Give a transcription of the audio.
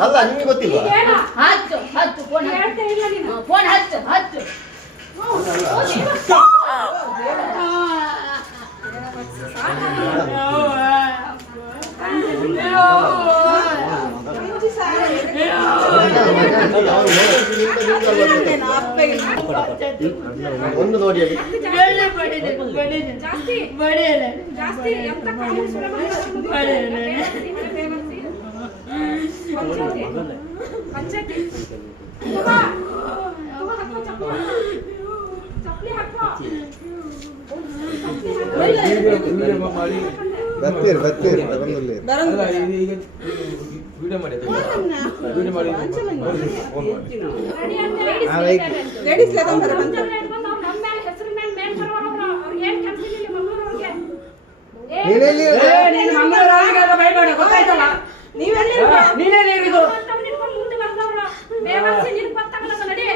ಅಲ್ಲ ನಿಮಗೆ ಗೊತ್ತಿಲ್ವಾ? ಹಚ್ಚು ಹಚ್ಚು ಫೋನ್ ಹೇಳ್ತಾ ಇಲ್ಲ ನೀನು. ಫೋನ್ ಹಚ್ಚು ಹಚ್ಚು. ಒಂದು ನೋಡಿ ಜಾಸ್ತಿ ಎಂತ ಪಂಚಾಯತಿ ಚಪ್ಪಲಿ ಹಾಕೋ ಬರ್ತೀರಿ ವಿಡಿಯೋ ಮಾಡಿ ವಿಡಿಯೋ ಮಾಡಿ ಲೇಡೀಸ್ ಲೆದ ನಮ್ಮ ಮೇಲೆ ಹೆಸರು ಮೇಲೆ ಮೇಲ್ ಬರೋರು ಅವ್ರು ಏನು ಕೆಲಸ ಇಲ್ಲ ಮಂಗಳೂರವರಿಗೆ. ನೀನು ಮಂಗಳೂರವರಿಗೆ ಬೈಬೇಡ ಗೊತ್ತಾಯ್ತಲ್ಲ. ನೀವೆಲ್ಲಿ ನೀನೇ ನೀರಿದು ಮುಂದೆ ಬರ್ದವ್ರು ಬೇವರ್ಸಿ ನಿನ್ ಗೊತ್ತಾಗಲ್ಲ ನಡಿ.